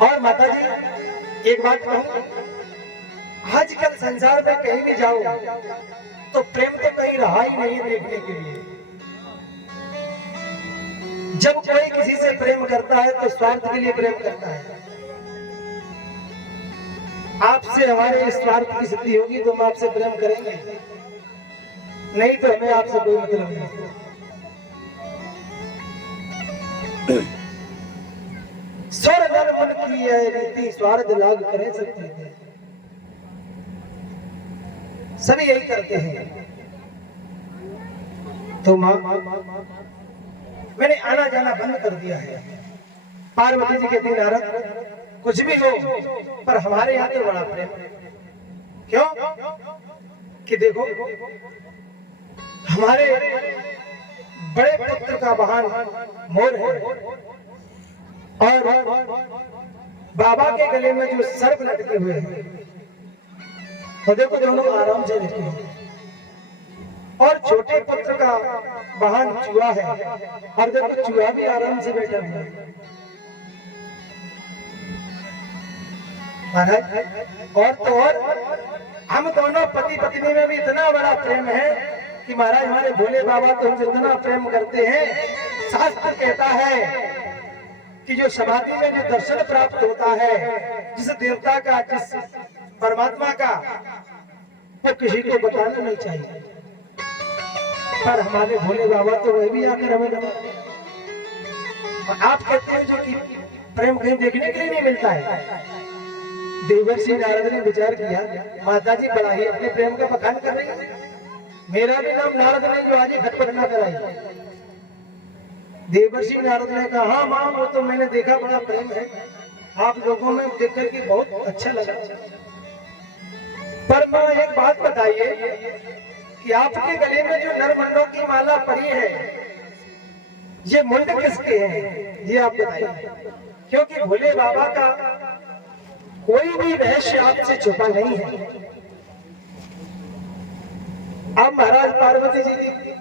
और माता जी एक बात कहूं, आजकल संसार में कहीं भी जाओ तो प्रेम तो कहीं रहा ही नहीं देखने के लिए। जब कोई किसी से प्रेम करता है तो स्वार्थ के लिए प्रेम करता है। आपसे हमारे इस स्वार्थ की सिद्धि होगी तो हम आपसे प्रेम करेंगे, नहीं तो हमें आपसे कोई मतलब नहीं। स्वर नर मन की है रीति, स्वार्थ लाग करे सकती है। सभी यही करते हैं। तो मां मैंने आना जाना बंद कर दिया है। पार्वती जी कहती नारद कुछ भी हो पर हमारे यहाँ तो बड़ा प्रेम। क्यों कि देखो हमारे बड़े पुत्र का वाहन मोर है और बाबा के गले में जो सर्प लटके हुए हैं तो देखो दोनों आराम से रहते हैं। और छोटे पुत्र का वाहन चूहा है और देखो चूहा भी आराम से बैठा हुआ है। महाराज और तो और हम दोनों पति पत्नी में भी इतना बड़ा प्रेम है कि महाराज हमारे भोले बाबा तो हमसे इतना प्रेम करते हैं। शास्त्र कहता है कि जो समाधि में जो दर्शन प्राप्त होता है जिस देवता का, जिस परमात्मा का, वो किसी को बताना नहीं चाहिए। पर हमारे भोले बाबा तो वह भी आकर हमें बताते। और आप कहते हो जो कि प्रेम कहीं देखने के लिए नहीं मिलता है। देवर्षि नारद ने विचार किया माता जी बड़ा ही अपने प्रेम का बखान कर रही है। मेरा भी नाम नारद नहीं जो आज खटपट ना कराई। देवर्षि नारद ने कहा हाँ माँ वो तो मैंने देखा बड़ा प्रेम है आप लोगों में, देख करके बहुत अच्छा लगा। पर माँ एक बात बताइए कि आपके गले में जो नरमंडों की माला पड़ी है ये मुंड किसके हैं ये आप बताइए। क्योंकि भोले बाबा का कोई भी रहस्य आपसे छुपा नहीं है। अब महाराज पार्वती जी की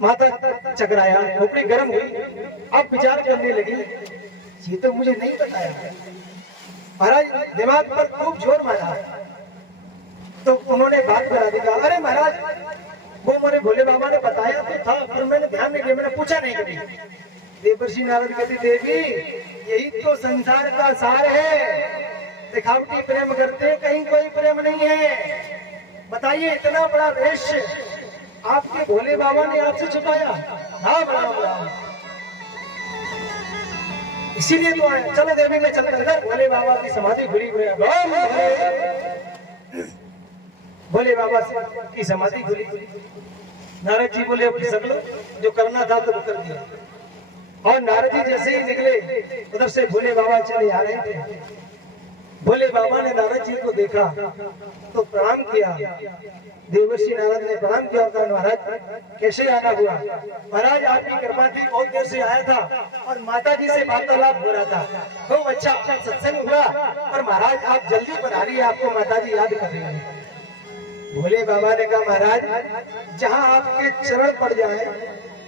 माता चकराया, खोपड़ी गर्म हुई। अब विचार करने लगी ये तो मुझे नहीं बताया। महाराज दिमाग पर खूब जोर मारा तो उन्होंने बात बना दी। अरे महाराज वो मेरे भोले बाबा ने बताया तो था पर मैंने ध्यान नहीं दिया, मैंने पूछा नहीं कभी। देवर्षि नारद कहते देवी यही तो संसार का सार है। दिखावटी प्रेम करते हैं, कहीं कोई प्रेम नहीं है। बताइए इतना बड़ा रहस्य आपके भोले बाबा ने आपसे छुपाया। राम राम राम। इसीलिए तो आए। चलो देवी में चलते अंदर, भोले बाबा की समाधि खुली हुई है। भोले बाबा की समाधि खुली। नारद जी बोले अब खिसक लो, जो करना था तो कर दिया। और नारद जी जैसे ही निकले उधर से भोले बाबा चले आ रहे थे। भोले बाबा ने नारद जी को देखा तो प्रणाम किया। देवर्षि नारद ने प्रणाम किया और कहा महाराज कैसे आना हुआ। महाराज आपकी कृपा थी, बहुत देर से आया था और माता जी से वार्तालाप हो रहा था। खूब अच्छा सत्संग हुआ और महाराज आप जल्दी बना रही है, आपको माता जी याद कर रही है। भोले बाबा ने कहा महाराज जहाँ आपके चरण पड़ जाए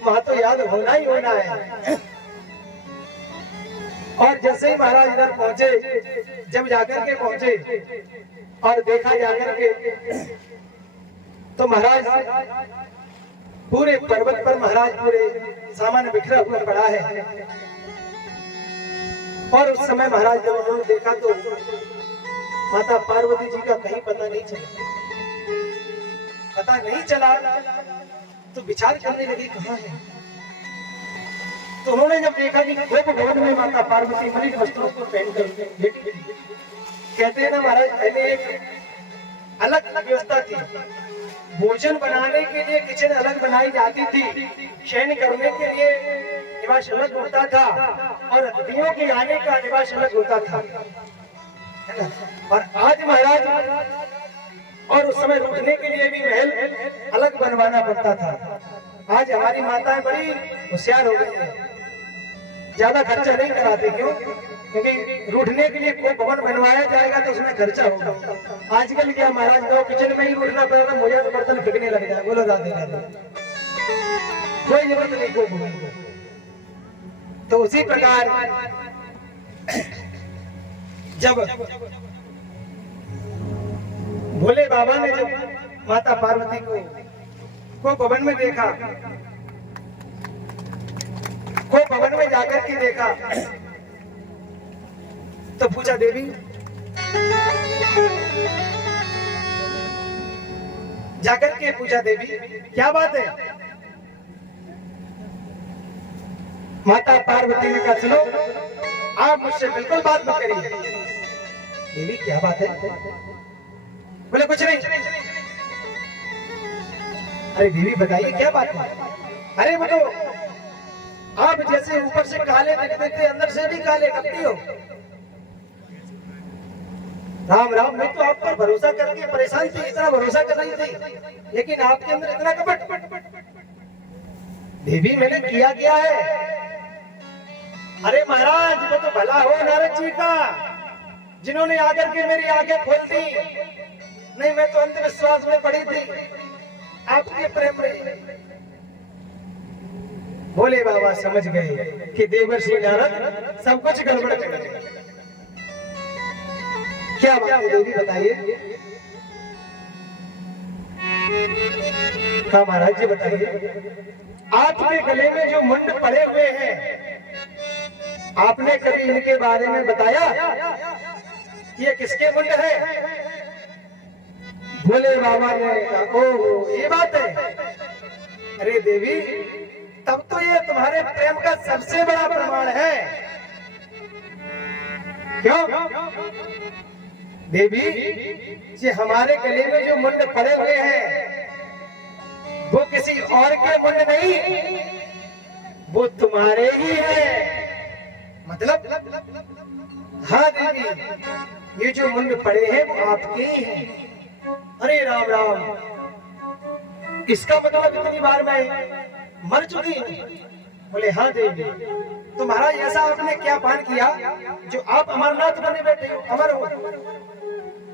वहां तो याद होना ही होना है। और जैसे ही महाराज इधर पहुंचे, जब जाकर के पहुंचे और देखा जाकर के तो महाराज पूरे पर्वत पर महाराज पूरे सामान बिखरा हुआ पड़ा है। और उस समय महाराज जब उन्होंने देखा तो माता पार्वती जी का कहीं पता नहीं चला। पता नहीं चला तो विचार करने लगी कहाँ है। तो उन्होंने जब देखा कि गोप भवन में माता पार्वती मलिन वस्त्रों को पहन कर बैठी, कहते हैं ना महाराज पहले एक अलग व्यवस्था थी। भोजन बनाने के लिए किचन अलग बनाई जाती थी, शयन करने के लिए निवास अलग होता था और अतिथियों के आने का निवास अलग होता था, है ना। और आज महाराज और उस समय रुकने के लिए भी महल अलग बनवाना पड़ता था। आज हमारी माताएं बड़ी होशियार हो गई हैं, ज्यादा खर्चा नहीं कराते। क्यों? क्योंकि रूठने के लिए कोई भवन बनवाया जाएगा तो उसमें खर्चा होगा। आजकल क्या महाराज गाँव किचन में ही रूठना पड़ेगा, मुझे तो बर्तन फेंकने लग जाए। बोलो राधे राधे, कोई जरूरत नहीं कोई भवन। तो उसी प्रकार जब भोले बाबा ने जब माता पार्वती को भवन में देखा, को भवन में जाकर के देखा, तो पूछा देवी, जाकर के पूछा देवी क्या बात है? माता पार्वती ने कहा सुनो, आप मुझसे बिल्कुल बात मत करिए। देवी क्या बात है? बोले कुछ नहीं। अरे देवी बताइए क्या बात है? अरे वो तो आप जैसे ऊपर से काले दिखते थे, अंदर से भी काले कपटी हो। राम राम, मैं तो आप पर भरोसा करके परेशान थी, इतना भरोसा कर रही थी, लेकिन आपके अंदर इतना कपट। देवी मैंने किया क्या है? अरे महाराज, वो तो भला हो नारद जी का, जिन्होंने आकर के मेरी आंखें खोल दी। नहीं, मैं तो अंधविश्वास में पड़ी थी, आपके प्रेम में। भोले बाबा समझ गए कि देवर्षि नारद सब कुछ गड़बड़ कर रहे हैं। क्या बात है देवी बताइए? हाँ महाराज जी बताइए। आपके गले में जो मुंड पड़े हुए हैं, आपने कभी इनके बारे में बताया? ये किसके मुंड है? भोले बाबा ने कहा ओह ये बात है। अरे देवी, तब तो ये तुम्हारे प्रेम का सबसे बड़ा प्रमाण है। क्यों? देवी जी, हमारे गले में जो मुंड पड़े हुए हैं वो किसी और के मुंड नहीं, वो तुम्हारे ही है। मतलब? हाँ देवी, ये जो मुंड पड़े हैं वो आपके ही हैं। अरे राम राम, इसका मतलब इतनी बार मैं मर चुकी? बोले हाँ देवी। तो महाराज ऐसा आपने क्या पान किया जो आप अमरनाथ बने बैठे हो, अमर हो,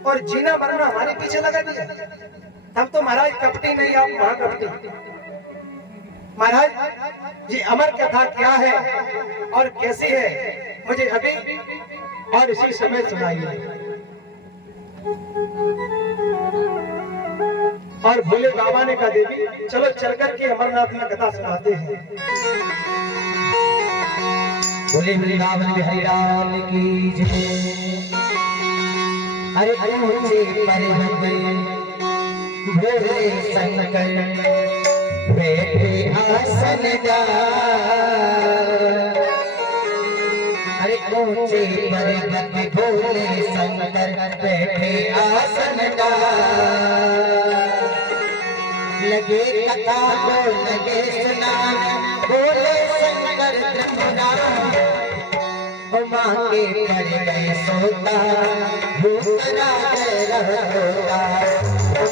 और जीना मरना हमारे पीछे लगा दिया? तब तो महाराज कपटी नहीं, आप महाकपटी। महाराज ये अमर कथा क्या है और कैसी है, मुझे अभी और इसी समय सुनाइए। और भोले बाबा ने कहा देवी चलो चलकर के अमरनाथ में कथा सुनाते हैं। बोले वृंदावन बिहारी लाल की जय। अरे ऊंचे पर्वत भोले शंकर बैठे आसन डाल। अरे ऊंचे पर्वत भोले शंकर बैठे आसन डाल। लगे कथा को लगे सुनाने, बोले शंकर त्रिपुरारी मांगे पड़ गए सोता, भूतरा रहता।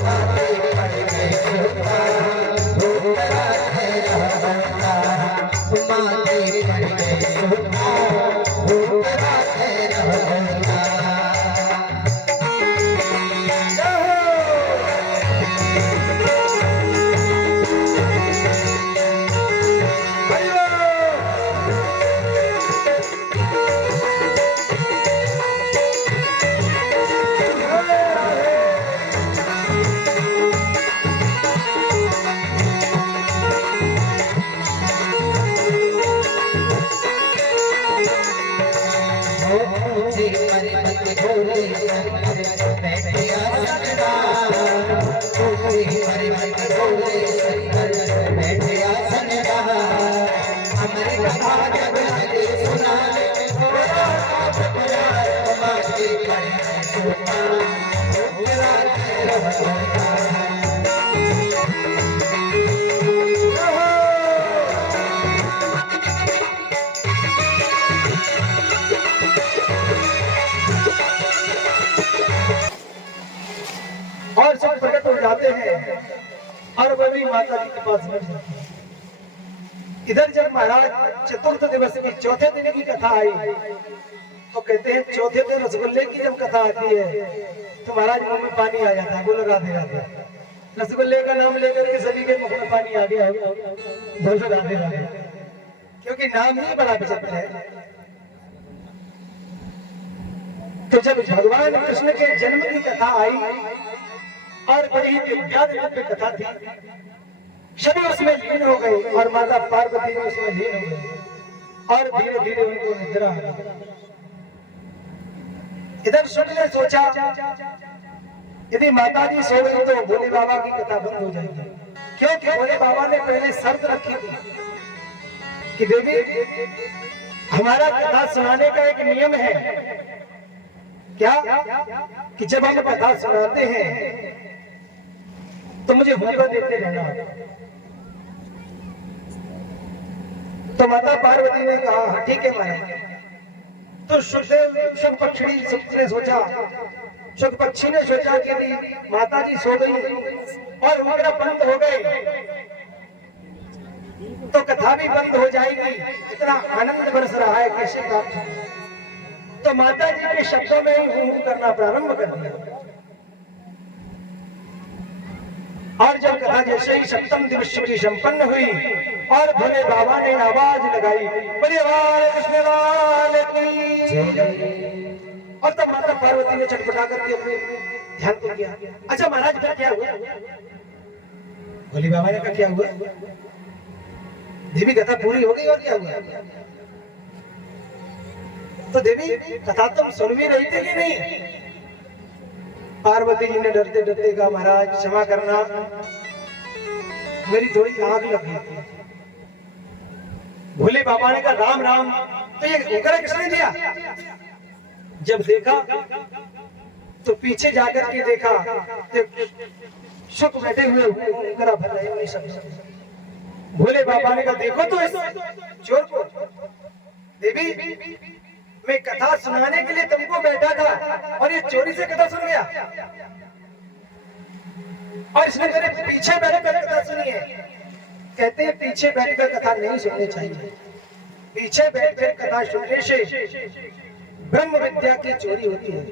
मांगे पड़ गए सोता, भूतरा रहता। मांगे पड़ गए सोता, भूतरा रहता। और सब प्रकट हो जाते हैं और वह भी माता जी के पास बैठ जाते हैं। इधर जब महाराज चतुर्थ दिवस की चौथे दिन की कथा आई तो कहते हैं चौथे दिन रसगुल्ले की जब कथा आती है तो महाराज मुंह में पानी आ जाता है। बोलो राधे राधे। रसगुल्ले का नाम लेकर के सभी के मुख में पानी आ गया। बोलो राधे राधे, क्योंकि नाम ही बड़ा विचित्र है। तो जब भगवान कृष्ण के जन्म की कथा आई और बड़ी ही दिव्य कथा थी, सभी उसमें लीन हो गए और माता पार्वती भी उसमें लीन हो गई और धीरे धीरे उनको निद्रा आ गई। इधर सुन ने सोचा यदि माता जी सो गई तो भोले बाबा की कथा बंद हो जाएगी, क्योंकि भोले बाबा ने पहले शर्त रखी थी कि देवी हमारा कथा सुनाने का एक नियम है, क्या कि जब हम कथा सुनाते हैं तो मुझे हुक्म देते रहना। तो माता पार्वती ने कहा ठीक है महाराज। तो शुभ पक्षी ने सोचा, शुभ पक्षी ने सोचा कि यदि माता जी सो गई और उनका बंद हो गए तो कथा भी बंद हो जाएगी, इतना आनंद बरस रहा है कैसे काम। तो माता जी के शब्दों में ही हूं करना प्रारंभ कर दिया और जब कथा जैसे ही सप्तम दिवस की संपन्न हुई और भोले बाबा ने आवाज लगाई परिवार कृष्ण लाल की, और तब माता पार्वती ने चटपटा करके अपने ध्यान को किया। अच्छा महाराज क्या हुआ? भोले बाबा ने कहा क्या हुआ? देवी कथा पूरी हो गई और क्या हुआ? तो देवी कथा तुम सुन भी रही थी कि नहीं? पार्वती जी ने डरते डरते कहा महाराज क्षमा करना, मेरी थोड़ी आग लग गई थी। भोले बाबा ने कहा राम राम, तो ये होकर किसने दिया? जब देखा तो पीछे जाकर के देखा तो शुक बैठे हुए होकर भर रहे हुए सब। भोले बाबा ने कहा देखो तो इस चोर को, देवी मैं कथा सुनाने के लिए तुमको बैठा था और ये चोरी से कथा सुन गया और इसने मेरे पीछे बैठकर कथा सुनी है। कहते हैं पीछे बैठकर कथा नहीं सुननी चाहिए, पीछे बैठकर कथा सुनने से ब्रह्म विद्या की चोरी होती है।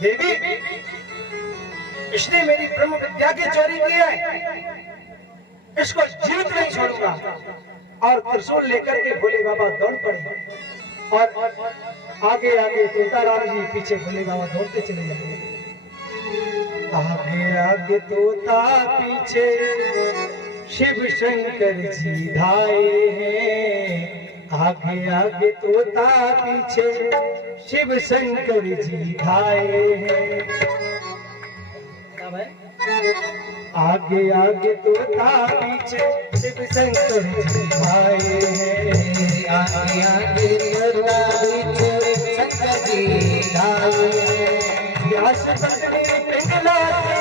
देवी इसने मेरी ब्रह्म विद्या की चोरी की है, इसको जीवित नहीं छोड़ूंगा। और त्रिशूल लेकर के भोले बाबा दौड़ पड़े और आगे आगे तोताराम जी, पीछे भोले बाबा दौड़ते चले जाते। आगे आगे तोता पीछे शिव शंकर जी धाये हैं, आगे आगे तोता पीछे शिव शंकर जी धाये हैं। आगे आगे तोता पीछे शिव शंकर जी धाये हैं, आगे आगे तोता पीछे शंकर जी धाये हैं। व्यास पत्नी पिंगला के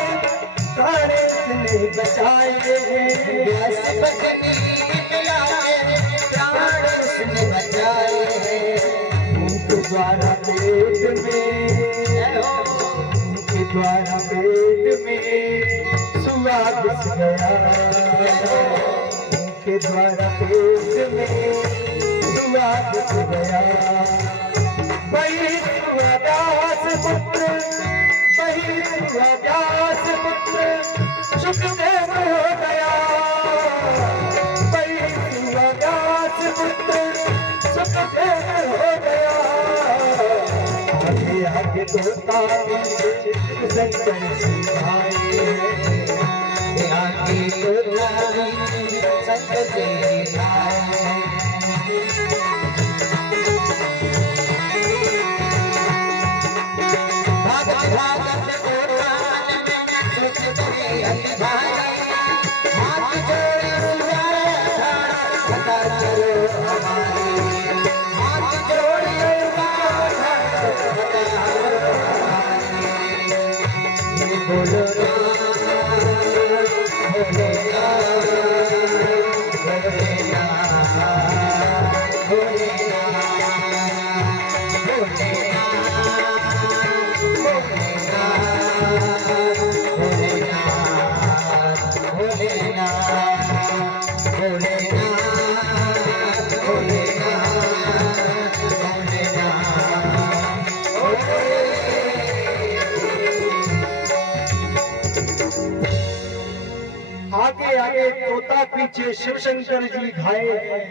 प्राण उसने बचाए हैं, व्यास पत्नी पिंगला के प्राण उसने बचाए हैं। उनके द्वारा पेट में, उनके द्वारा पेट में सुआ घुस गया, उनके द्वारा पेट में सुआ घुस गया। वही सुआ व्यास पुत्र, वही सुआ व्यास पुत्र सुखदेव हो गया, वही सुआ व्यास पुत्र सुखदेव हो गया। आगे आगे तोता पीछे शंकर जी आए, आगे तोता पीछे शंकर जी आए। भागत भागत गोदान में सोचते हरि भाई, हाथ जोड़े पुजारे खड़ा चलो हमारी, हाथ जोड़े पुजारे खड़ा हमारी। बोलो आगे आगे तोता पीछे शिव शंकर जी घाये हैं,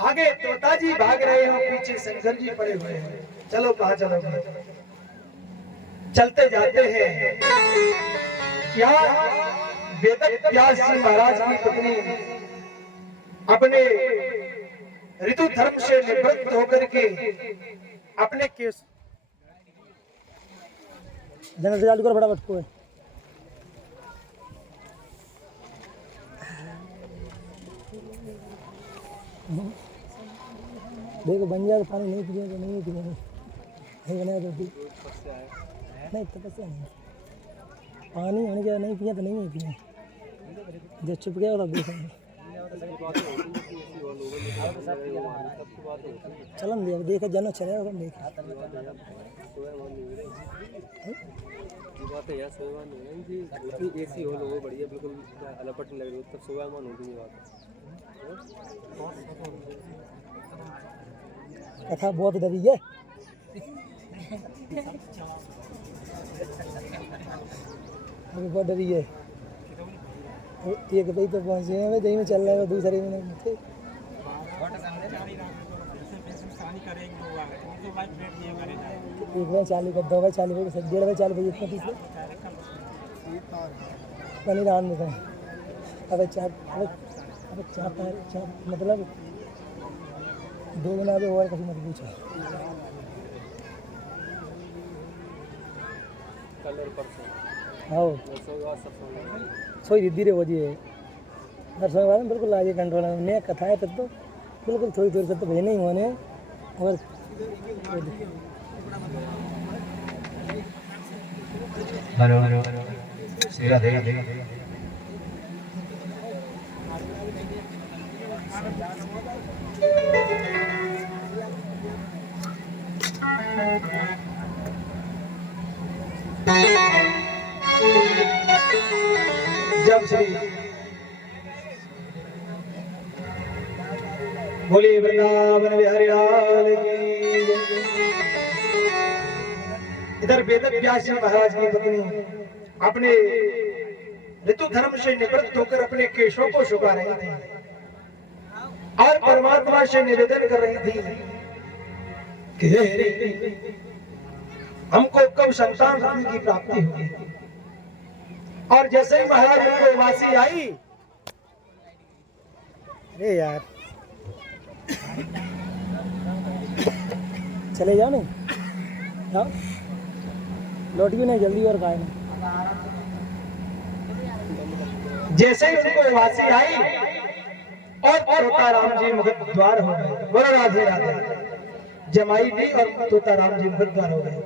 आगे तोता जी भाग रहे हो, पीछे शंकर जी पड़े हुए हैं। चलो कहाँ चलोगे? चलते जाते हैं। यहाँ वेद व्यास जी महाराज की पत्नी अपने ऋतु धर्म से निवृत्त होकर के अपने केस जनरल से चालू करो फटाफट को। देखो बन जाए तो पानी नहीं पिए तो नहीं पिए नहीं बनेगा तो नहीं तपस्या नहीं पानी होने के नहीं पिए तो नहीं पिए जब चुप गया तब देखेंगे चलन दे अब देखे जनो चलेगा हम देखे बात है यार सोएमान नहीं है जी इतनी एसी हो लोगों बढ़िया बिल्कुल अलपट लग रही है तब सोएमान होती है बात कथा बहुत डरी है अभी बहुत डरी है एक भाई तो पहुंचे हैं दही में चल रहा है दूसरे में नहीं थे एक भाई चालू कर दो भाई चालू कर 1.5 भाई चालू भाई इतना तीसरे पनीर आन में अब चार मतलब दो बना दो और कभी मत पूछो कल और परसों हाँ सोई धीरे हो जी दर्शन बाद बिल्कुल आगे कंट्रोल में कथा है तब तो बिल्कुल थोड़ी देर से तो भय नहीं होने और हेलो राधे राधे जब श्री बोले वृंदावन बिहारी लाल की जय। इधर वेद व्यास जी महाराज की पत्नी अपने ऋतु धर्म से निवृत्त होकर अपने केशों को सुखा रही थी और परमात्मा से निवेदन कर रही थी कि हे हरि, हमको कब संतान रत्न की प्राप्ति होगी। और जैसे ही महाराज उनको वासी आई, अरे यार चले जाओ नहीं जाओ लौट भी नहीं जल्दी और खाए नहीं जैसे ही उनको वासी आई और तोताराम जी मुखद्वार हो गए। बोलो राधे राधे। जमाई भी और तोताराम जी मुखद्वार हो गए।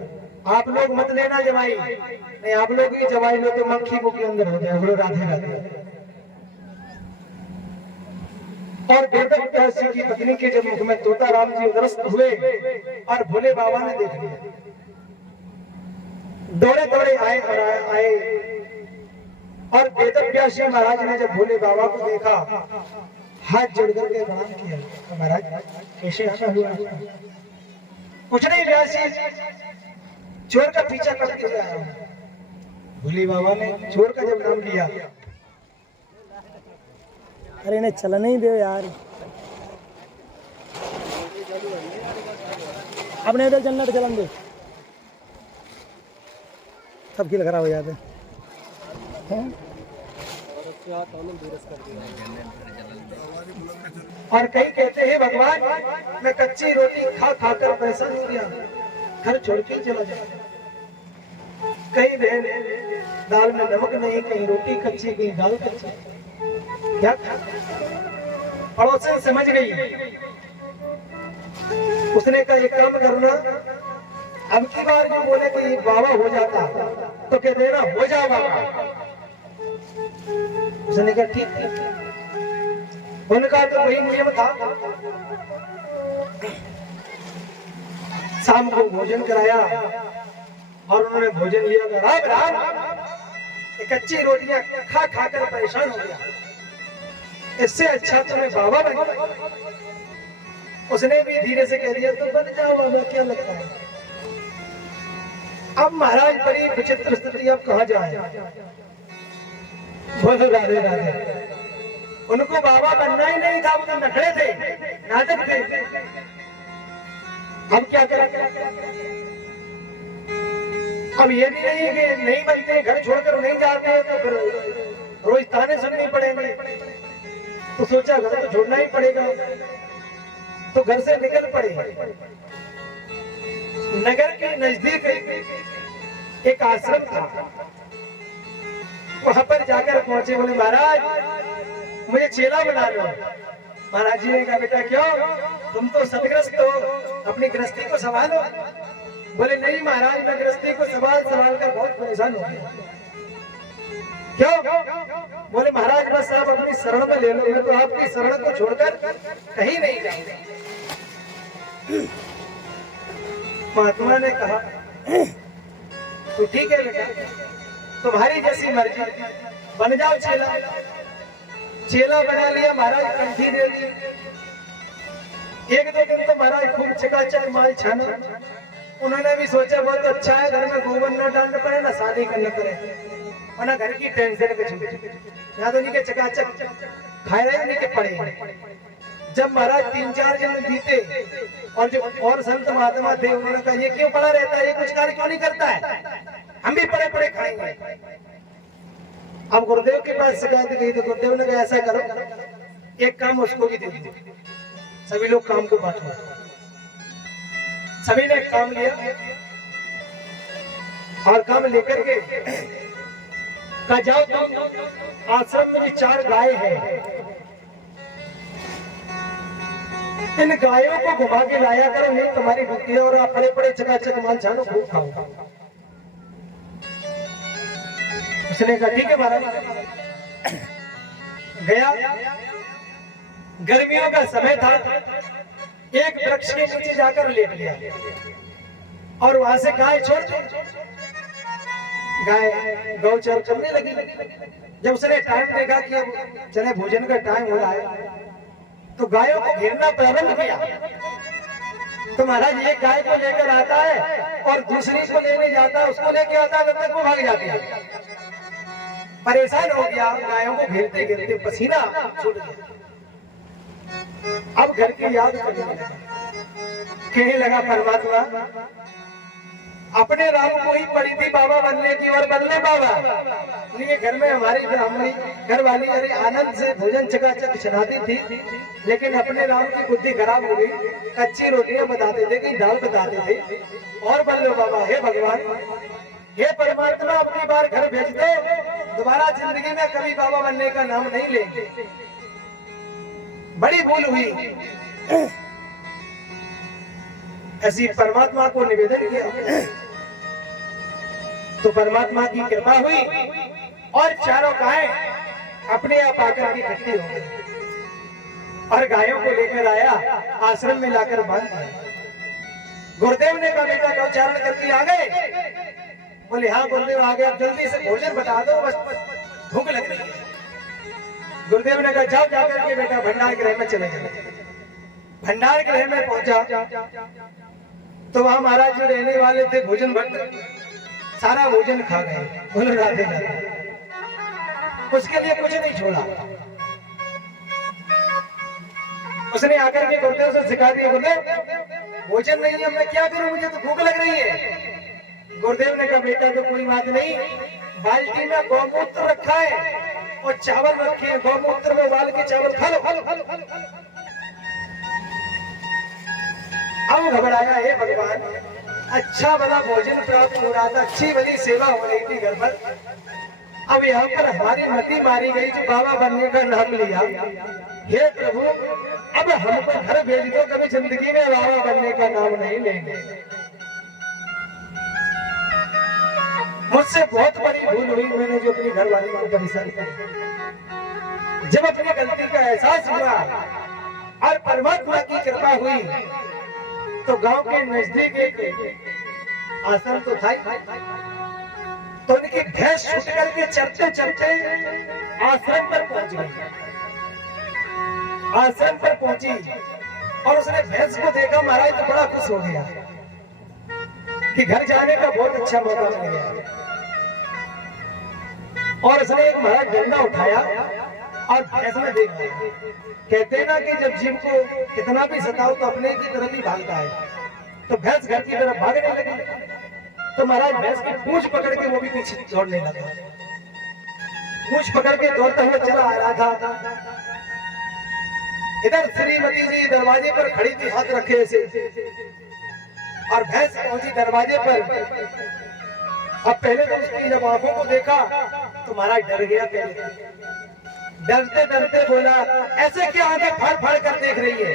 आप लोग मत लेना जमाई नहीं, आप लोग ही जमाई लो तो मक्खी मुख के अंदर हो जाए। बोलो राधे राधे। और वेद व्यास जी की पत्नी के जब मुख में तोताराम जी उदरस्त हुए और भोले बाबा ने देख लिया, दौड़े दौड़े आए और आए और वेद व्यास जी महाराज ने जब भोले बाबा को देखा, हाथ जोड़ करके प्रणाम किया। तो महाराज कैसे आना हुआ? कुछ नहीं व्यास जी, चोर का पीछा करते हुए आया। भोले बाबा ने चोर का जब नाम लिया, अरे इन्हें चला नहीं दे यार, अपने इधर चलना तो चलन दो, सब खेल खराब हो जाते हैं। और कई कहते हैं भगवान मैं कच्ची रोटी खा खाकर पैसा हो गया, घर छोड़ के चला जाता। कई बहन दाल में नमक नहीं, कहीं रोटी कच्ची, कहीं दाल कच्ची, क्या पड़ोसन समझ गई। उसने कहा एक काम करना, अब की बार जो बोले कोई बाबा हो जाता तो कह देना हो जा बाबा। उसने कहा ठीक। उनका तो वही नियम था। शाम को भोजन कराया और उन्होंने भोजन लिया था। राम राम, कच्ची रोटियां खा खाकर परेशान हो गया, इससे अच्छा तुम्हें बाबा बन गया। उसने भी धीरे से कह दिया तो बन जाओ बाबा, क्या लगता है। अब महाराज बड़ी विचित्र स्थिति, अब कहा जाए। बोलो राधे राधे। उनको बाबा बनना ही नहीं था, वो तो नखरे थे, नाटक थे। अब क्या करें? अब ये भी नहीं है कि नहीं बनते, घर छोड़कर नहीं जाते हैं तो फिर रोज ताने सुनने पड़ेंगे। तो सोचा घर तो छोड़ना ही पड़ेगा, तो घर से निकल पड़े। नगर के नजदीक एक आश्रम था, वहां पर जाकर पहुंचे। बोले महाराज मुझे चेला बना लो। महाराज जी ने कहा बेटा क्यों, तुम तो सतग्रस्त हो, अपनी गृहस्थी को संभालो। बोले नहीं महाराज, मैं गृहस्थी को संभाल कर बहुत परेशान हो गया। क्यों? बोले महाराज बस आप अपनी शरण में ले लो, मैं तो आपकी शरण को छोड़कर कहीं नहीं जाऊंगा। महात्मा ने कहा तो ठीक है बेटा, तुम्हारी जैसी मर्जी, बन जाओ चेला। चेला बना लिया महाराज, कंठी दे दी। एक दो दिन तो महाराज खूब चकाचक माल छाना। उन्होंने भी सोचा बहुत अच्छा है, घर में गोबर न डालना पड़े, ना शादी करना पड़े, और ना घर की टेंशन के छूटे। यहाँ तो नहीं के चकाचक खाए रहे, नहीं के पड़े। जब महाराज 3-4 दिन बीते और जो और संत महात्मा थे उन्होंने कहा ये क्यों पड़ा रहता है, ये कुछ कार्य क्यों नहीं करता है, हम भी पड़े पड़े खाएंगे। अब गुरुदेव के पास शिकायत गई तो गुरुदेव ने कहा ऐसा करो, एक काम उसको भी दे दो, सभी लोग काम को बांटो। सभी ने एक काम लिया और काम लेकर के कहा जाओ तुम आश्रम में 4 गाय है, इन गायों को घुमा के लाया करो, नहीं तुम्हारी भक्ति है, और आप बड़े बड़े चकाचक माल छानो खूब खाओ। उसने कहा ठीक है महाराज। गया, गर्मियों का समय था, एक वृक्ष के नीचे जाकर लेट गया और वहां से गाय छोड़ दी। गाय गौचर करने लगी। जब उसने टाइम देखा कि अब चले भोजन का टाइम हो रहा है, तो गायों को घेरना प्रारंभ किया। तो महाराज एक गाय को लेकर आता है और दूसरी को लेने जाता है, उसको लेके आता है, तब तक वो भाग जाती है। परेशान हो गया, गायों को घेरते घेरते पसीना छूट गया। अब घर की याद करने लगा, कहने लगा परमात्मा अपने राम को ही पड़ी थी बाबा बनने की, और बनने बाबा नहीं, घर में हमारी ब्राह्मणी घर वाली अरे आनंद से भोजन चकाचक चढ़ाती थी, लेकिन अपने राम की बुद्धि खराब हो गई। कच्ची रोटियां बताते थे कि दाल बताते थे, और बन लो बाबा। हे भगवान, हे परमात्मा, अपनी बार घर भेज दो, दोबारा जिंदगी में कभी बाबा बनने का नाम नहीं लेंगे। बड़ी भूल हुई। ऐसी परमात्मा को निवेदन किया तो परमात्मा की कृपा हुई और 4 गायें अपने आप आकर के इकट्ठी हो गई और गायों को लेकर आया, आश्रम में लाकर बांध दिया। गुरुदेव ने कहा बेटा गौचारण करके आ गए? बोले हाँ गुरुदेव आ गए, अब जल्दी से भोजन बता दो, बस भूख लग रही है। गुरुदेव ने कहा जाओ जाकर के बेटा भंडार गृह में चले जाओ। भंडार गृह में पहुंचा तो वहां महाराज जी रहने वाले थे, भोजन भट्ट, सारा भोजन खा गए। बोले राधे राधे, उसके लिए कुछ नहीं छोड़ा। उसने आकर के गुरुदेव से सिखा दिया, गुरुदेव भोजन नहीं है, मैं क्या करूं, मुझे तो भूख लग रही है। गुरुदेव ने कहा बेटा तो कोई बात नहीं, बाल्टी में गौमूत्र रखा है और चावल रखे हैं, गौमूत्र में उबाल के चावल खा लो। अब घबराया, हे भगवान अच्छा भला भोजन प्राप्त हो रहा था, अच्छी भली सेवा हो रही थी घर पर, अब यहाँ पर हमारी मति मारी गई जो बाबा बनने का नाम लिया। हे प्रभु अब हमको घर भेज दो, कभी जिंदगी में बाबा बनने का नाम नहीं लेंगे। मुझसे बहुत बड़ी भूल हुई, मैंने जो अपनी घर वाली को परेशान किया। जब अपनी गलती का एहसास हुआ और परमात्मा की कृपा हुई तो गांव के नजदीक एक आश्रम तो था, तो उनकी भैंस छूट करके चलते चलते आश्रम पर पहुंच गई। आश्रम पर पहुंची और उसने भैंस को देखा, महाराज तो बड़ा खुश हो गया कि घर जाने का बहुत अच्छा मौका मिल गया। और उसने एक महाराज डंडा उठाया और भैंस में देख दिया। कहते हैं ना कि जब जीव को कितना भी सताओ तो अपने की तरफ ही भागता है, तो भैंस घर की तरफ भागने लगी। तो महाराज भैंस की पूंछ पकड़ के वो भी पीछे दौड़ने लगा। पूंछ पकड़ के दौड़ता हुआ चला आ रहा था। इधर श्रीमती जी दरवाजे पर खड़ी थी, हाथ रखे ऐसे, और भैंस पहुंची दरवाजे पर। अब पहले तो उसकी जब आंखों को देखा तो महाराज डर गया। पहले डरते डरते बोला, ऐसे क्या आंखें फाड़ फाड़ कर देख रही है?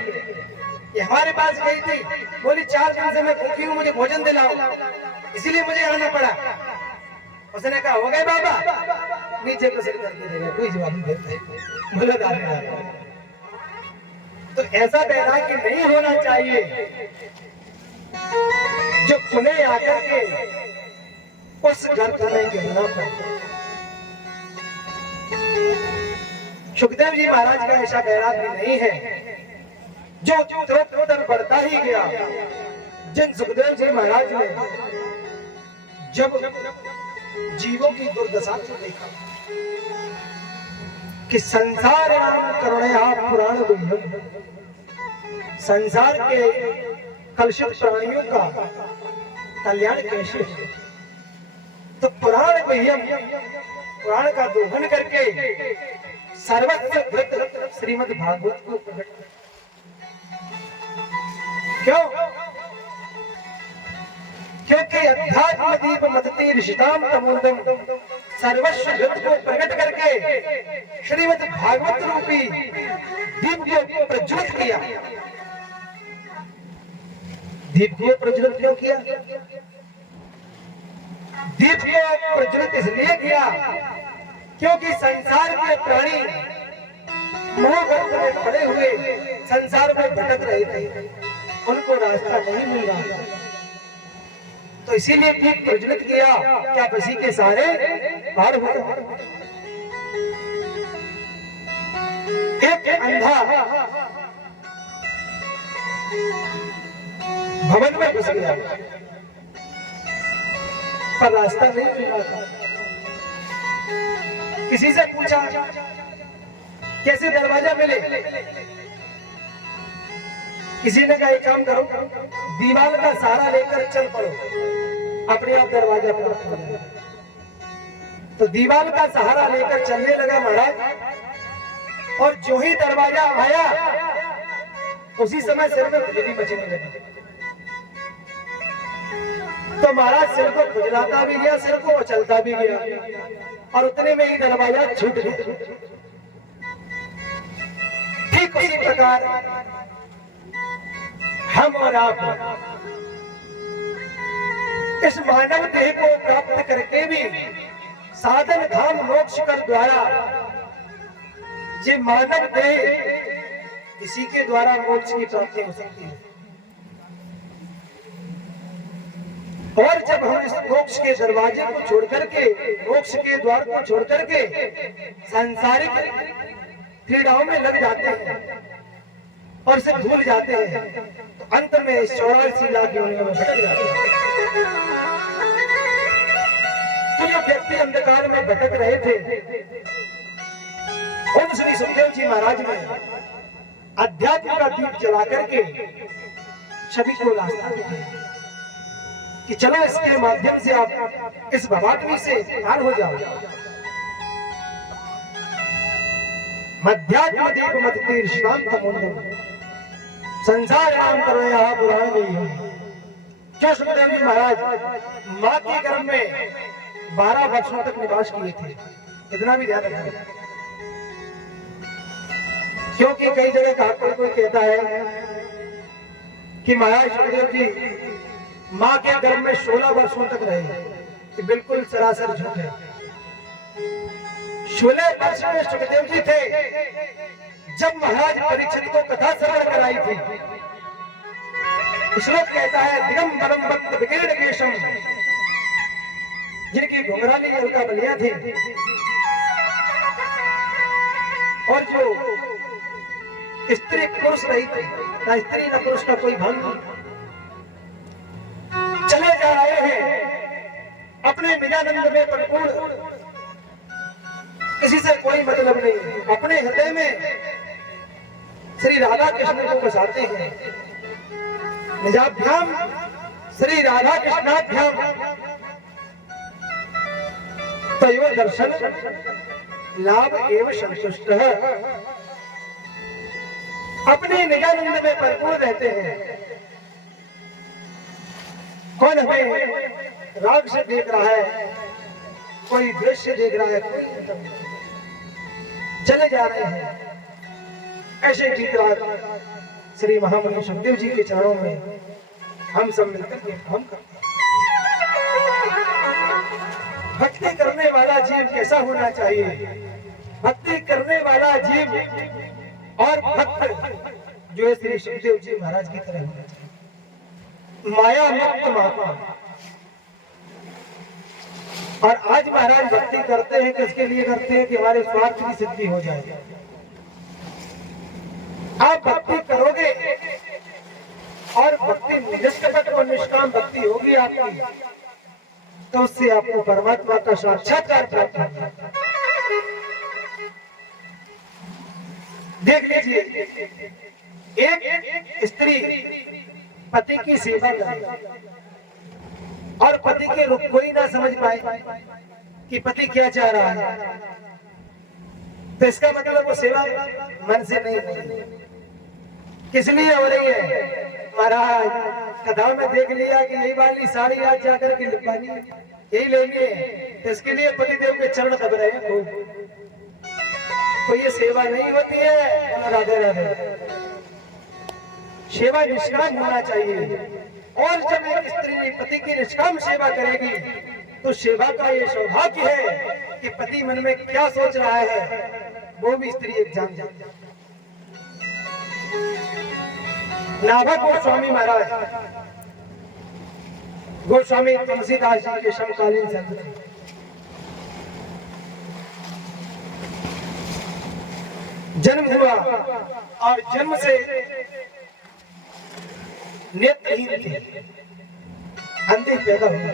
ये हमारे पास गई थी, बोली 4 दिन से मैं भूखी हूँ, मुझे भोजन दिलाओ, इसीलिए मुझे आना पड़ा। उसने कहा, हो गए बाबा? नीचे को सिर करके रहेगा, कोई जवाब नहीं देता। बोला दादा, तो ऐसा वैराग्य नहीं होना चाहिए जो पुणे आकर के उस घर में गिरना पड़े। सुखदेव जी महाराज का ऐसा वैराग्य नहीं है जो उत्तर बढ़ता ही गया। जिन सुखदेव जी महाराज ने जब जीवों की दुर्दशा को देखा कि संसार नाम करुणया पुराण गुह्यम, संसार के कलुषित प्राणियों का कल्याण कैसे है, तो पुराण गुह्यम, पुराण का दोहन करके सर्वत्र श्रीमद् भागवत को प्रकट। क्यों? क्योंकि अध्यात्म दीप मदति ऋषिताम तमोदम, सर्वस्व युद्ध को प्रकट करके श्रीमद् भागवत रूपी दीप को प्रज्वलित किया। दीप को प्रज्वलित क्यों किया? दीप को प्रज्वलित इसलिए किया क्योंकि संसार के प्राणी मोहगर्भ में पड़े हुए संसार में भटक रहे थे, उनको रास्ता नहीं मिल रहा था, तो इसीलिए दीप प्रज्वलित किया। क्या बसी के सहारे पार हो गए। एक अंधा भवन में घुस गया, पर रास्ता नहीं मिल रहा था। किसी से पूछा कैसे दरवाजा मिले? किसी ने कहा एक काम करो, दीवार का सहारा लेकर चल पड़ो, अपने आप दरवाजा प्राप्त हो जाएगा। तो दीवार का सहारा लेकर चलने लगा महाराज, और जो ही दरवाजा आया उसी समय सिर में खुजली मचने लगी। तो महाराज सिर को खुजलाता भी गया, सिर को उछलता भी गया, और उतने में ही दरवाजा छूट गया। ठीक उसी प्रकार हम और आप इस मानव देह को प्राप्त करके भी साधन धाम मोक्ष कर द्वारा, ये मानव देह इसी के द्वारा मोक्ष की प्राप्ति हो सकती है। और जब हम इस मोक्ष के दरवाजे को छोड़ करके, मोक्ष के द्वार को छोड़ करके सांसारिक क्रीड़ाओं में लग जाते हैं और इसे भूल जाते हैं, तो अंत में 84 लाख योनियों में भटक जाते हैं। तो जो व्यक्ति अंधकार में भटक रहे थे, उन श्री सुखदेव जी महाराज ने अध्यात्म का दीप जला करके सभी को रास्ता दिखाया कि चलो इसके माध्यम से आप इस भवात्मी से पार हो जाओ। मध्यात्म दीप मत तीर्षांत मुंडम, संसार नाम करो यहाँ पुराण गई। जो सुखदेव जी महाराज माँ के गर्भ में 12 वर्षों तक निवास किए थे, इतना भी ध्यान रखना, क्योंकि कई जगह कहा कोई कहता है कि महाराज सुखदेव जी माँ के गर्भ में 16 वर्षों तक रहे, कि बिल्कुल सरासर झूठ है। 16 वर्ष में सुखदेव जी थे जब महाराज परीक्षित को कथा श्रवण कराई थी। श्लोक कहता है, दिगंबरम भक्त विकीर्ण केशम, जिनकी घुंघराली अलका बलियां थी, और जो स्त्री पुरुष रही थी, ना स्त्री ना पुरुष का कोई भान नहीं, चले जा रहे हैं अपने निजानंद में परिपूर्ण, किसी से कोई मतलब नहीं, अपने हृदय में श्री राधा कृष्ण को बसाते हैं। निजाभ्याम श्री राधा कृष्णाभ्याम तयो दर्शन लाभ एवं संतुष्ट। अपने निजानंद में भरपूर रहते हैं। कौन हमें राग से देख रहा है, कोई द्वेष से देख रहा है, कोई चले जा रहे हैं। ऐसे गीत राग श्री महामुनि सुखदेव जी के चरणों में हम सब मिलकर के हम करते हैं। भक्ति करने वाला जीव कैसा होना चाहिए? भक्ति करने वाला जीव और भक्त जो है श्री सुखदेव जी महाराज की तरह होना चाहिए, माया मुक्त महात्मा। और आज महाराज भक्ति करते हैं, किसके लिए करते हैं? कि हमारे स्वार्थ की सिद्धि हो जाए। आप भक्ति करोगे और भक्ति निष्कपट और निष्काम भक्ति होगी आपकी, तो उससे आपको परमात्मा का साक्षात्कार प्राप्त होगा। देख लीजिए, एक स्त्री पति की सेवा करे और पति के रूप कोई ना समझ पाए कि पति क्या चाह रहा है, तो इसका मतलब वो सेवा मन से नहीं हो रही। किस लिए हो रही है? महाराज कथा में देख लिया कि यही वाली साड़ी आज जाकर के लिपानी यही लेनी है, तो इसके लिए पतिदेव के चरण दब रहे हैं खूब। तो ये सेवा नहीं होती है। राधे राधे। सेवा निष्काम होना चाहिए। और जब एक स्त्री पति की निष्काम सेवा करेगी तो सेवा का ये सौभाग्य है कि पति मन में क्या सोच रहा है वो भी स्त्री एक जान जाती है। नाभा गोस्वामी महाराज, गोस्वामी तुलसीदास जी के समकालीन संत थे। जन्म हुआ और जन्म से नेत्रहीन थे, अंधे पैदा हुए।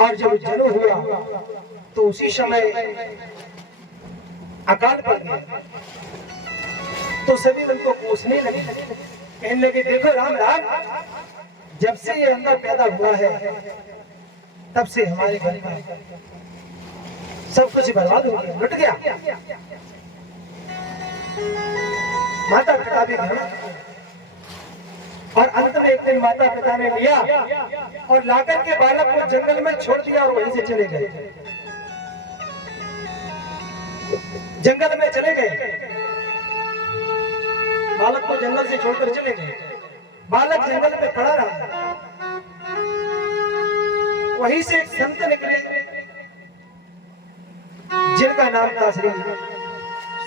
और जब जन्म हुआ तो उसी समय अकाल पड़ गया। तो सभी उनको पूछने लगे, कहने लगे देखो राम राम, जब से ये अंधा पैदा हुआ है तब से हमारे घर का सब कुछ बर्बाद हो गया, लुट गया। माता पिता भी घर, और अंत में एक दिन माता पिता ने लिया और लाकर के बालक को जंगल में छोड़ दिया और वहीं से चले गए। जंगल में चले गए, बालक को जंगल से छोड़कर चले गए। बालक जंगल में पड़ा रहा। वहीं से एक संत निकले जिनका नाम था श्री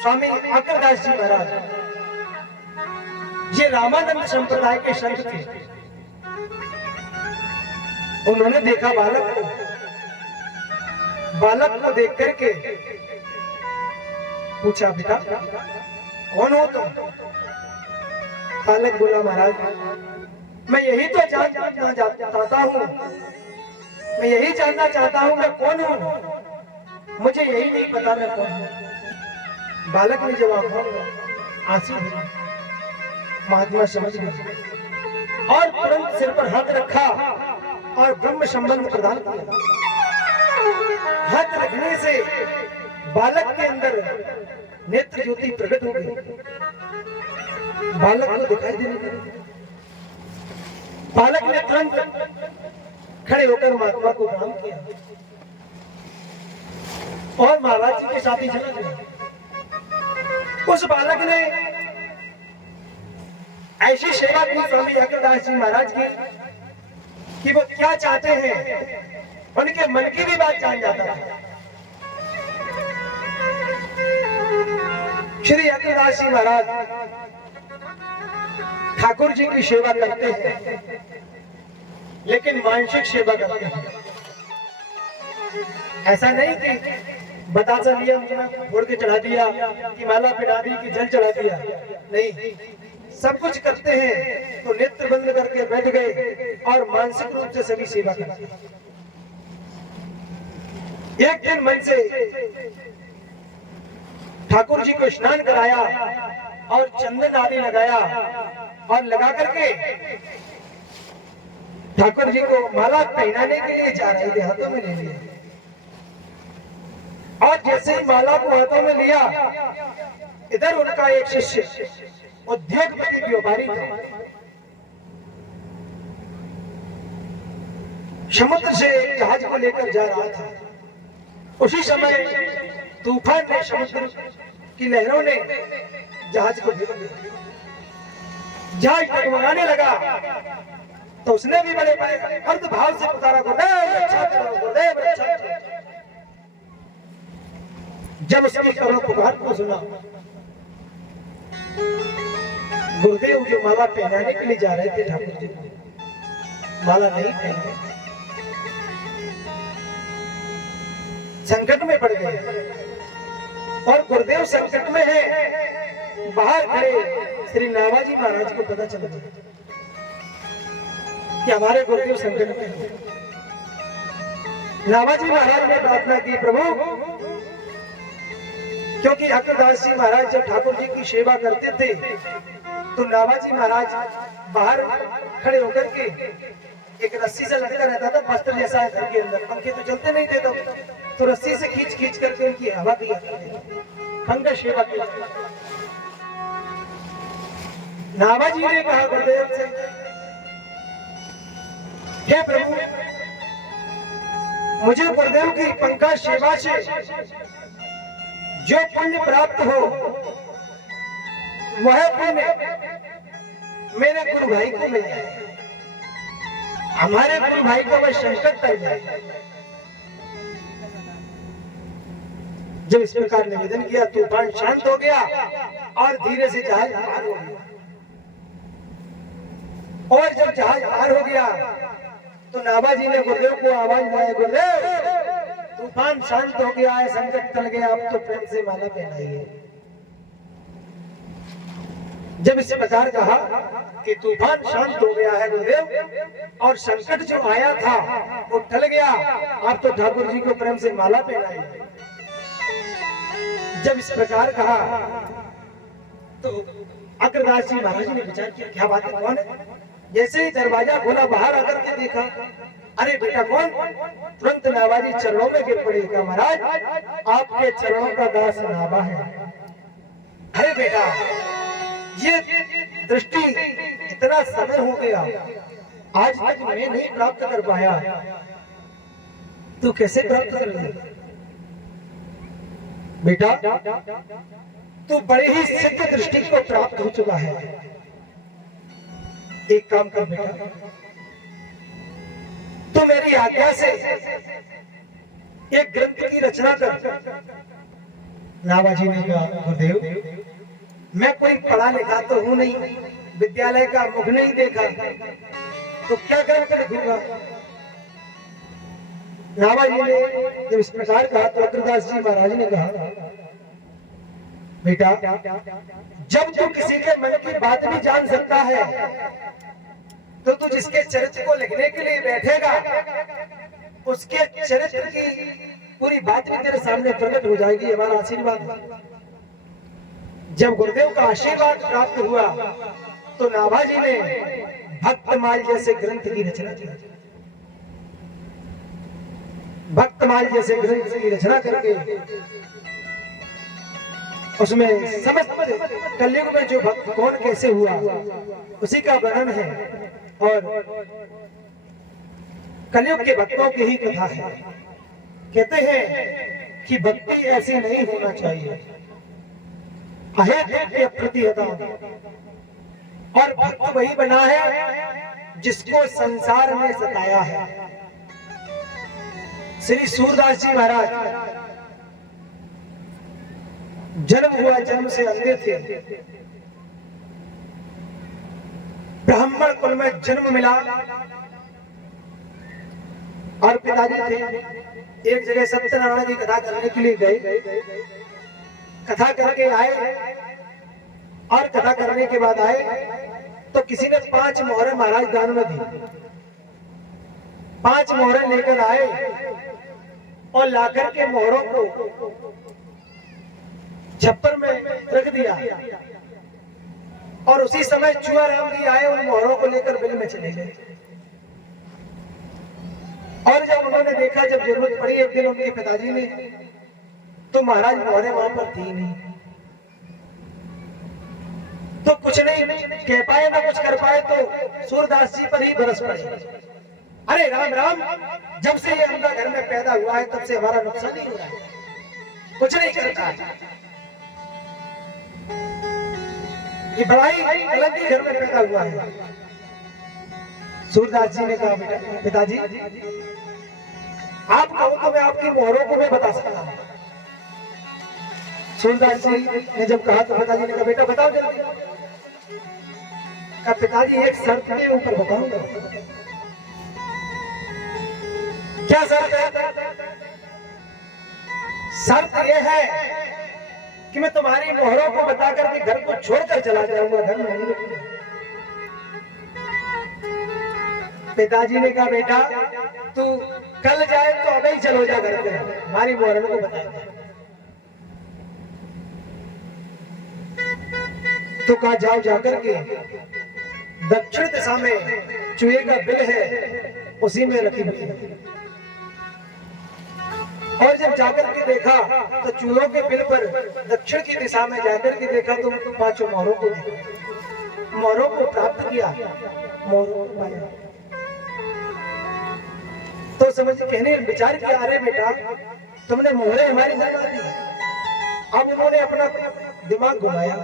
स्वामी अकरदास जी महाराज। ये रामानंद संप्रदाय के संत थे। उन्होंने देखा बालक को देख करके पूछा बेटा कौन हो तुम? बालक बोला महाराज मैं यही तो जानना चाहता हूँ, मैं यही जानना चाहता हूँ मैं कौन हूँ, मुझे यही नहीं पता मैं कौन हूँ। बालक ने जवाब दिया, आंसू भरे। महात्मा समझ गए और तुरंत सिर पर हाथ रखा और ब्रह्म संबंध प्रदान किया। हाथ रखने से बालक के अंदर नेत्र ज्योति प्रकट हो गई। बालक को दिखाई देने लगी। बालक ने तुरंत खड़े होकर महात्मा को प्रणाम किया और महाराज जी के साथ ही चला गया। उस बालक ने ऐसी सेवा की स्वामी अकरदास जी महाराज की कि वो क्या चाहते हैं उनके मन की भी बात जान जाता था। श्री अकरदास जी महाराज ठाकुर जी की सेवा करते हैं लेकिन मानसिक सेवा करते हैं। ऐसा नहीं कि बतासा लिया फोड़ के चढ़ा दिया कि माला पिटा दी कि जल चढ़ा दिया, नहीं, सब कुछ करते हैं तो नेत्र बंद करके बैठ गए और मानसिक रूप से सभी सेवा करते हैं। एक दिन मन से ठाकुर जी को स्नान कराया और चंदन आदि लगाया और लगा करके ठाकुर जी को माला पहनाने के लिए जा रहे थे, हाथों में ले लिया। और जैसे ही माला को हाथों में लिया, इधर उनका एक शिष्य उद्योगपति व्यापारी था, समुद्र से एक जहाज को लेकर जा रहा था। उसी समय तूफान ने, समुद्र की लहरों ने जहाज को गिरा दिया। जहाज डगमगाने लगा तो उसने भी बड़े बड़े अर्ध भाव से पुकारा, गुरुदेव रक्षा करो, गुरुदेव रक्षा करो। जब उसकी करो पुकार को सुना, गुरुदेव जो माला पहनाने के लिए जा रहे थे ठाकुर जी को, माला नहीं पहने, संकट में पड़ गए। और गुरुदेव संकट में है, बाहर खड़े श्री नावाजी महाराज को पता चल गया कि हमारे गुरुदेव संकट में हैं। नावाजी महाराज ने प्रार्थना की, प्रभु, क्योंकि अकरदास जी महाराज जब ठाकुर जी की सेवा करते थे तो नावाजी महाराज बाहर खड़े होकर के एक रस्सी से लटका रहता था, बस्तर जैसा है घर के अंदर, पंखे तो चलते नहीं थे, तो रस्सी से खींच खींच करके उनकी हवा दी पंखा सेवा की। नावाजी ने कहा गुरुदेव से, हे प्रभु, मुझे गुरुदेव की पंखा सेवा से जो पुण्य प्राप्त हो, वह पुण्य मेरे गुरु भाई को मिल जाए, हमारे गुरु भाई को वह संकट टल जाए। जब इस प्रकार निवेदन किया, तूफान शांत हो गया और धीरे से जहाज पार हो गया। और जब जहाज पार हो गया तो नाभाजी ने गुरुदेव को आवाज लगाई, गुरुदेव, तूफान शांत हो गया है, संकट टल गया, अब तो प्रेम से माला पहनाइए। जब इस प्रकार कहा कि तूफान शांत हो गया है गुरुदेव, और संकट जो आया था वो टल गया, अब तो ठाकुर जी को प्रेम से माला पहनाइए। जब इस प्रकार कहा तो अकरदास जी महाराज ने विचार किया, क्या बात है, कौन है? जैसे ही दरवाजा खोला, बाहर आकर के देखा, अरे बेटा कौन? तुरंत नाभाजी चरणों में गिर पड़ी, कहा महाराज, आपके चरणों का दास नाभा है। अरे बेटा, ये दृष्टि इतना समय हो गया, आज तक मैं नहीं प्राप्त कर पाया, तू कैसे प्राप्त कर लेगा? बेटा, तू बड़े ही सिद्ध दृष्टि को प्राप्त हो चुका है। एक काम कर बेटा, तू मेरी आज्ञा से एक ग्रंथ की रचना कर। नाभाजी ने कहा, गुरुदेव, मैं कोई पढ़ा लिखा तो हूं नहीं, विद्यालय का मुख नहीं देखा, तो क्या ग्रंथ लिखूंगा? नाभाजी ने जब इस प्रकार कहा तो अकरदास जी महाराज ने कहा, बेटा, जब तू किसी के मन की बात भी जान सकता है, तो तू जिसके चरित्र को लिखने के लिए बैठेगा, उसके चरित्र की पूरी बात भी तेरे सामने प्रकट हो जाएगी। हमारा आशीर्वाद, जब गुरुदेव का आशीर्वाद प्राप्त हुआ तो नाभाजी ने भक्तमाल जैसे ग्रंथ की रचना की। भक्तमाल जैसे ग्रंथ की रचना करके उसमें समस्त कलयुग में जो भक्त कौन कैसे हुआ उसी का वर्णन है, और कलयुग के भक्तों की ही कथा है। कहते हैं कि भक्ति ऐसी नहीं होना चाहिए, अप्रतिहता, और भक्त वही बना है जिसको संसार ने सताया है। श्री सूरदास जी महाराज जन्म हुआ, जन्म से अंधे थे, ब्राह्मण कुल में जन्म मिला, और पिताजी थे। एक जगह सत्यनारायण की कथा करने के लिए गए, कथा करके आए, और कथा करने के बाद आए तो किसी ने 5 मोहरें महाराज दान में दी। 5 मोहरें लेकर आए और लाकर के मोहरों को छप्पर में रख दिया, और उसी समय चुआ राम जी आए, उन मोहरों को लेकर बिल में चले गए। और जब उन्होंने देखा, जब जरूरत पड़ी एक दिन उनके पिताजी ने, तो महाराज मोहरे वहां पर थी नहीं, तो कुछ नहीं कह पाए ना कुछ कर पाए, तो सूरदास जी पर ही बरस पड़े। अरे राम राम, जब से ये हमदा घर में पैदा हुआ है तब से हमारा नुकसान ही हो रहा है, कुछ नहीं करता। ये बड़ाई कलंकी घर में पैदा हुआ है। सूरदास जी ने कहा, बेटा पिताजी आप कहो तो मैं आपकी मोहरों को भी बता सकता हूं। सूरदास जी ने जब कहा तो पिताजी ने कहा, बेटा बताओ जल्दी। कहा, पिताजी एक शर्त के ऊपर बताऊंगा। क्या शर्त है? शर्त यह है कि मैं तुम्हारी मोहरों को बताकर के घर को छोड़कर चला जाऊंगा, घर में नहीं रहूंगा। पिताजी ने कहा, बेटा तू कल जाए तो अभी ही चलो जा घर पे, हमारी मोहरों को बताएगा। तो कहा, जाओ जाकर के दक्षिण दिशा में चूहे का बिल है, उसी में रखी हुई है। और जब जाकर के देखा तो चूहों के बिल पर दक्षिण की दिशा में जाकर के देखा तो पांचों मोहरों को देखा, मोहरों को प्राप्त किया, मोहरों को पाया। तो समझ कहने विचार किया, अरे बेटा तुमने मोहरें हमारी बना दी। अब उन्होंने अपना दिमाग घुमाया,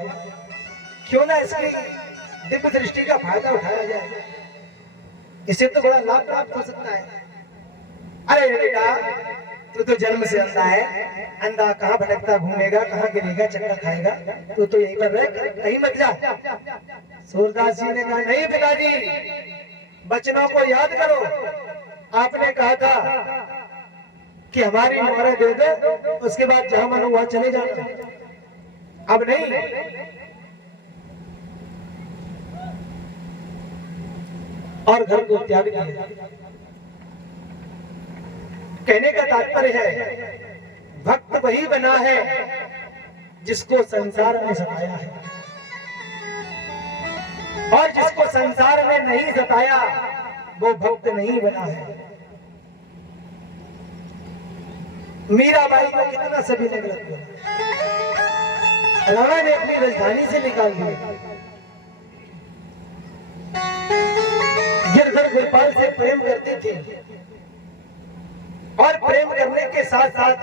क्यों ना इसकी दिव्य दृष्टि का फायदा उठाया जाए, इससे तो बड़ा लाभ प्राप्त हो सकता है। अरे बेटा तू तो जन्म से अंधा है, अंधा कहाँ भटकता घूमेगा, कहाँ गिरेगा, चक्कर खाएगा, तू तो यहीं पर रह, कहीं मत जा। सूरदास जी ने कहा, नहीं पिताजी, बचनों को याद करो, आपने कहा था कि हमारी मोहरें दे दो, उसके बाद जहां मन वहां चले जाना। अब नहीं। और घर को त्याग किया। कहने का तात्पर्य है, भक्त वही बना है जिसको संसार ने सताया है, और जिसको संसार ने नहीं सताया वो भक्त नहीं बना है। मीराबाई को कितना सभी ने गलत बोला, राणा ने अपनी राजधानी से निकाल दिया, गिरधर गोपाल से प्रेम करती थी, और प्रेम करने के साथ साथ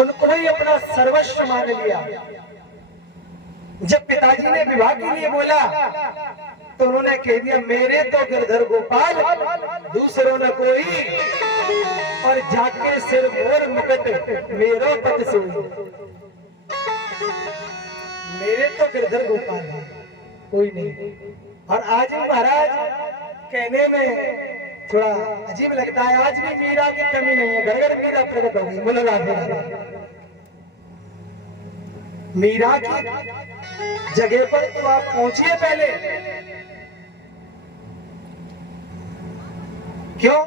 उनको ही अपना सर्वस्व मान लिया। जब पिताजी ने विवाह के लिए बोला तो उन्होंने कह दिया, मेरे तो गिरधर गोपाल, दूसरों न कोई, और जाके सिर मोर मुकुट मेरो पद सोई। मेरे तो गिरधर गोपाल है, कोई नहीं। और आज भी महाराज कहने में थोड़ा अजीब लगता है, आज भी मीरा की कमी नहीं है, घर घर मीरा प्रकट हो गई। बोलो राधे राधे। मीरा की जगह पर तो आप पहुंचिए पहले, क्यों?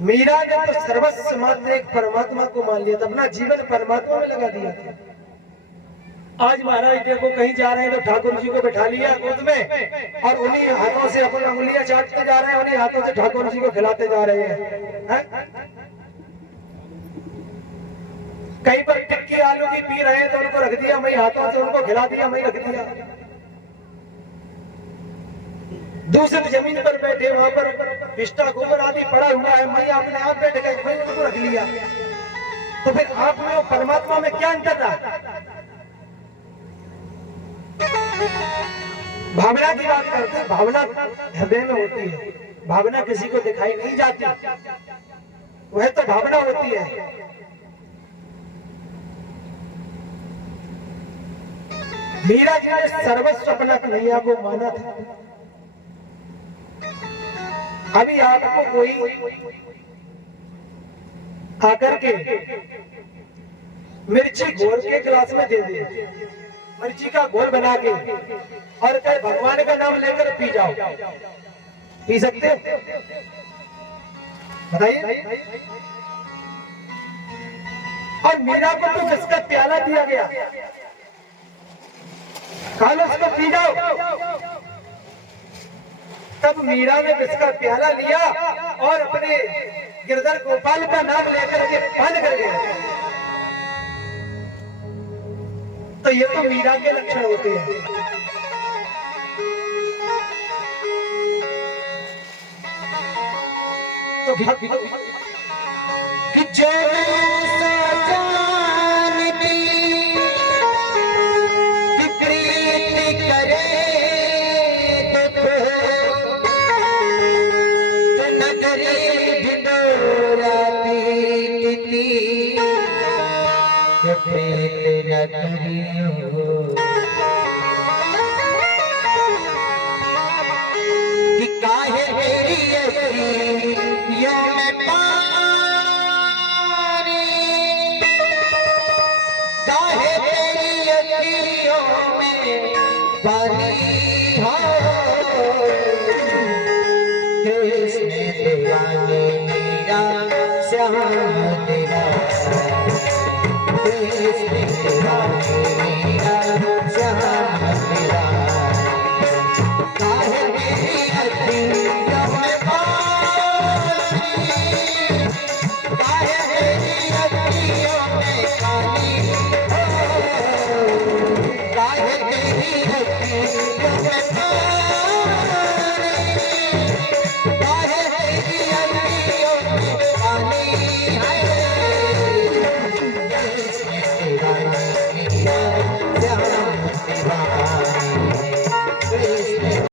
मीरा ने तो सर्वस्व मात्र एक परमात्मा को मान लिया था, अपना जीवन परमात्मा में लगा दिया था। आज महाराज देखो कहीं जा रहे हैं तो ठाकुर जी को बैठा लिया गोद में, और उन्हीं हाथों से अपन अंगुलियां चाटते जा रहे हैं, उन्हीं हाथों से ठाकुर जी को खिलाते जा रहे हैं। कहीं पर टिक्की आलू की पी रहे हैं तो उनको रख दिया वही हाथों से, उनको खिला दिया वही रख दिया। दूसरी जमीन पर बैठे, वहां पर पिस्टा गोबर आदि पड़ा हुआ है, वही अपने आप बैठ गए, वही उनको रख लिया। तो फिर आप में और परमात्मा में क्या अंतर रहा? भावना की बात करते हैं, भावना हृदय में होती है, भावना किसी को दिखाई नहीं जाती, वह तो भावना होती है। मीरा जी ने सर्वस्व अपना कन्हैया को माना था। अभी आपको कोई आकर के मिर्ची घोल के गिलास में दे दे, मिर्ची का घोल बना के, और कहे भगवान का नाम लेकर पी जाओ, पी सकते हो? बताइए। और मीरा को तो जिसका प्याला दिया गया, कहा उसको पी जाओ, तब मीरा ने विष का प्याला लिया और अपने गिरधर गोपाल का नाम लेकर के बंद कर दिया। तो ये तो मीरा के लक्षण होते हैं। तो कि जो जानती कि प्रीति करे देखो तो नगरी ढिंडोरा पीटती कि प्रीत न करियो कि काहे मेरी अखियों में पानी काहे तेरी अखियों में पानी हो कृष्ण दीवाने मेरा श्याम तेरा कृष्ण दीवाने मेरा श्याम तेरा काहे मेरी अखियों में पानी काहे मेरी अखियों में पानी